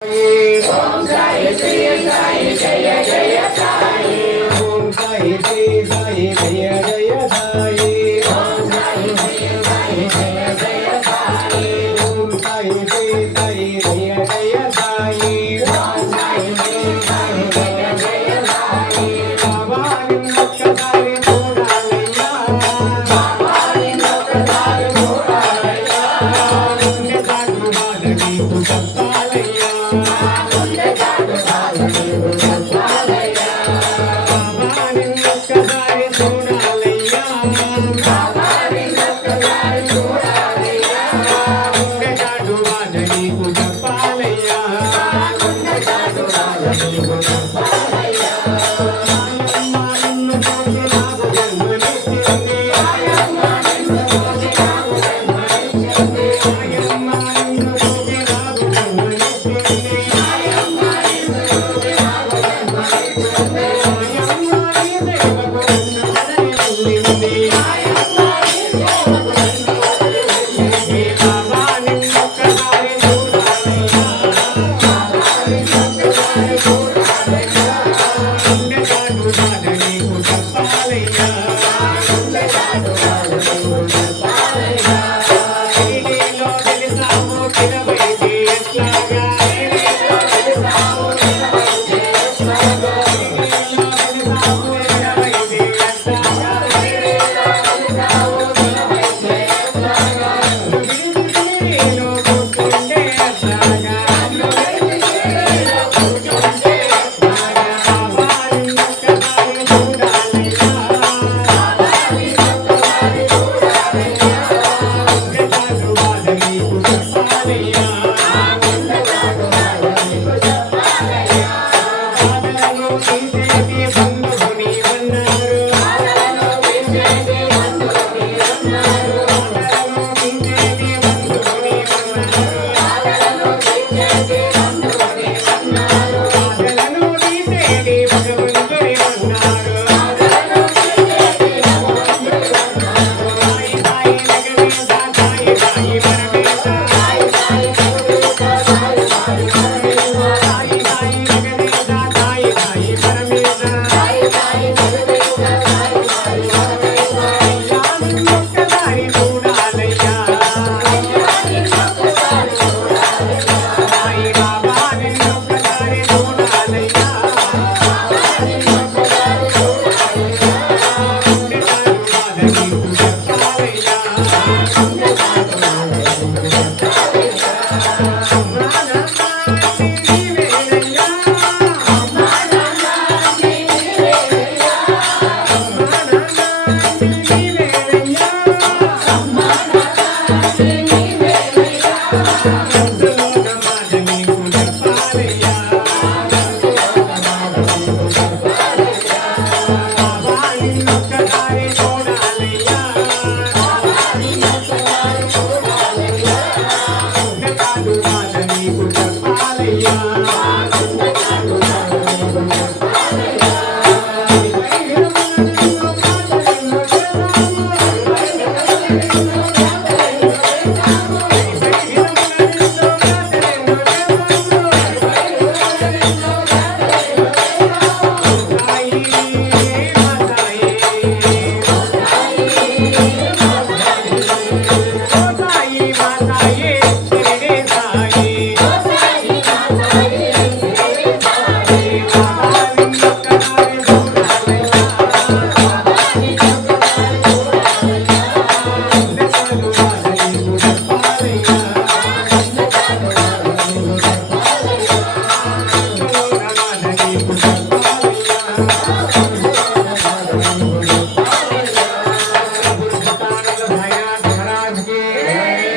ఓం సాయి శ్రీ సాయి జయ జయ సాయి ఓం సాయి శ్రీ సాయి జయ జయ సాయి ఓం సాయి శ్రీ సాయి జయ జయ సాయి ఓం సాయి శ్రీ సాయి జయ జయ సాయి ఓం సాయి శ్రీ సాయి జయ జయ సాయి బాబాని ఒక్కసారి చూడాలయ్యా బాబాని ఒక్కసారి చూడాలయ్యా గుండె దాటి బాధని చెప్పాలయ్యా గుండె దాటి బాధని చెప్పాలయ్యా బాబాని ఒక్కసారి చూడాలయ్యా బాబాని ఒక్కసారి చూడాలయ్యా గుండె దాటి బాధని చెప్పాలయ్యా గుండె దాటి బాధని చెప్పాలయ్యా Yeah.